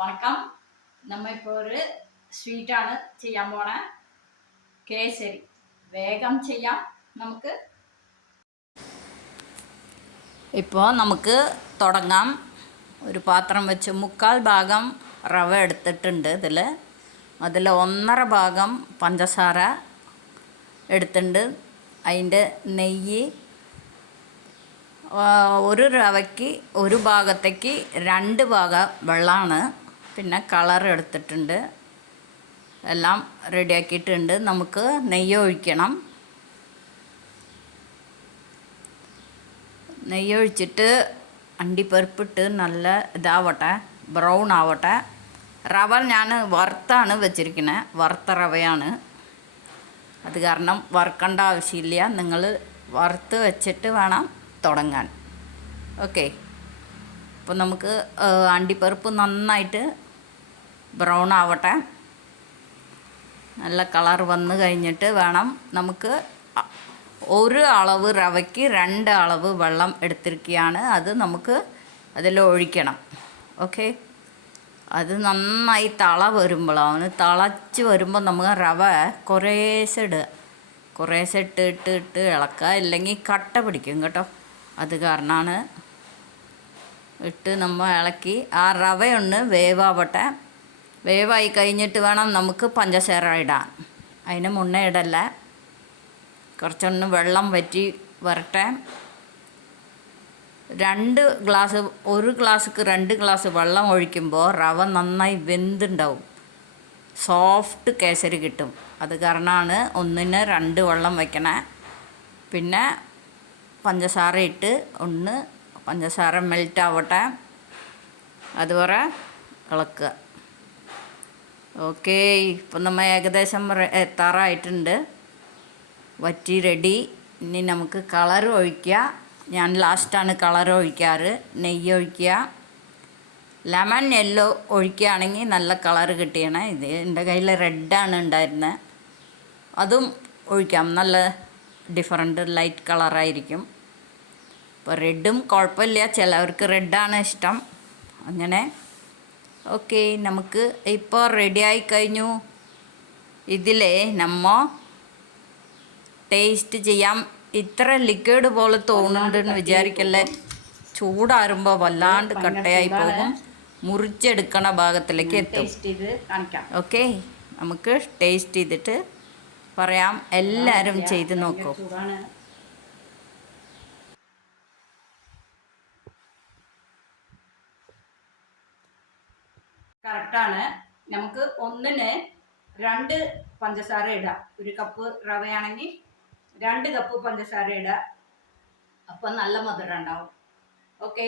വണക്കം. നമ്മളിപ്പോൾ ഒരു സ്വീറ്റാണ് ചെയ്യാൻ പോണ, കേസരി. വേഗം ചെയ്യാം നമുക്ക്. ഇപ്പോൾ നമുക്ക് തുടങ്ങാം. ഒരു പാത്രം വെച്ച് 1/4 ഭാഗം റവ എടുത്തിട്ടുണ്ട്. അതിൽ 1.5 ഭാഗം പഞ്ചസാര എടുത്തിട്ടുണ്ട്. അതിൻ്റെ നെയ്യ്, ഒരു റവയ്ക്ക് ഒരു ഭാഗത്തേക്ക് 2 ഭാഗം വെള്ളമാണ്. പിന്നെ കളർ എടുത്തിട്ടുണ്ട്. എല്ലാം റെഡിയാക്കിയിട്ടുണ്ട്. നമുക്ക് നെയ്യ് ഒഴിക്കണം. നെയ്യ് ഒഴിച്ചിട്ട് അണ്ടിപ്പരിപ്പിട്ട് നല്ല ഇതാവട്ടെ, ബ്രൗൺ ആവട്ടെ. റവ ഞാൻ വറുത്താണ് വെച്ചിരിക്കുന്നത്, വറുത്ത റവയാണ്. അത് കാരണം വറുക്കേണ്ട ആവശ്യമില്ല. നിങ്ങൾ വറുത്ത് വെച്ചിട്ട് വേണം തുടങ്ങാൻ. ഓക്കെ. അപ്പോൾ നമുക്ക് അണ്ടിപ്പരിപ്പ് നന്നായിട്ട് ബ്രൗൺ ആവട്ടെ. നല്ല കളർ വന്ന് കഴിഞ്ഞിട്ട് വേണം നമുക്ക്. ഒരു അളവ് റവയ്ക്ക് 2 അളവ് വെള്ളം എടുത്തിരിക്കുകയാണ്. അത് നമുക്ക് അതിൽ ഒഴിക്കണം. ഓക്കെ. അത് നന്നായി വരുമ്പോഴാണ്, തിളച്ച് വരുമ്പോൾ നമുക്ക് റവ കുറേശ്ശെ ഇടുക. കുറേശ്ശെ ഇട്ട് ഇളക്കുക, ഇല്ലെങ്കിൽ കട്ട പിടിക്കും കേട്ടോ. അത് കാരണമാണ് ഇട്ട് നമ്മൾ ഇളക്കി ആ റവയൊന്ന് വേവാവട്ടെ. വേവായി കഴിഞ്ഞിട്ട് വേണം നമുക്ക് പഞ്ചസാര ഇടാൻ. അതിന് മുന്നേ ഇടല്ല. കുറച്ചൊന്ന് വെള്ളം വറ്റി വരട്ടെ. 2 ഗ്ലാസ്, ഒരു ഗ്ലാസ്സിക്ക് 2 ഗ്ലാസ് വെള്ളം ഒഴിക്കുമ്പോൾ റവ നന്നായി വെന്തുണ്ടാവും. സോഫ്റ്റ് കേസരി കിട്ടും. അത് കാരണമാണ് 1ന് 2 വെള്ളം വയ്ക്കണേ. പിന്നെ പഞ്ചസാര ഇട്ട് പഞ്ചസാര മെൽറ്റ് ആവട്ടെ, അതുവരെ ഇളക്കുക. ഓക്കെ. ഇപ്പം നമ്മൾ ഏകദേശം എത്താറായിട്ടുണ്ട്. വറ്റി റെഡി. ഇനി നമുക്ക് കളർ ഒഴിക്കുക. ഞാൻ ലാസ്റ്റാണ് കളർ ഒഴിക്കാറ്. നെയ്യ് ഒഴിക്കുക. ലെമൺ യെല്ലോ ഒഴിക്കുകയാണെങ്കിൽ നല്ല കളർ കിട്ടിയണേ. ഇത് എൻ്റെ കയ്യിൽ റെഡാണ് ഉണ്ടായിരുന്നത്. അതും ഒഴിക്കാം. നല്ല ഡിഫറൻറ്റ് ലൈറ്റ് കളറായിരിക്കും. ഇപ്പോൾ റെഡും കുഴപ്പമില്ല. ചിലവർക്ക് റെഡാണ് ഇഷ്ടം. അങ്ങനെ. ഓക്കെ. നമുക്ക് ഇപ്പോൾ റെഡിയായി കഴിഞ്ഞു. ഇതിലെ നമ്മൾ ടേസ്റ്റ് ചെയ്യാം. ഇത്ര ലിക്വിഡ് പോലെ തോന്നുന്നുണ്ടെന്ന് വിചാരിക്കല്ലേ. ചൂടാറുമ്പോൾ വല്ലാണ്ട് കട്ടയായി പോകും. മുറിച്ചെടുക്കണ ഭാഗത്തിലേക്ക് എത്തും. ഓക്കെ. നമുക്ക് ടേസ്റ്റ് ചെയ്തിട്ട് പറയാം. എല്ലാവരും ചെയ്ത് നോക്കൂ. കറക്റ്റാണ്. നമുക്ക് 1ന് 2 പഞ്ചസാര ഇടാം. 1 കപ്പ് റവയാണെങ്കിൽ 2 കപ്പ് പഞ്ചസാര ഇടുക. അപ്പം നല്ല മധുരം ഉണ്ടാവും. ഓക്കെ.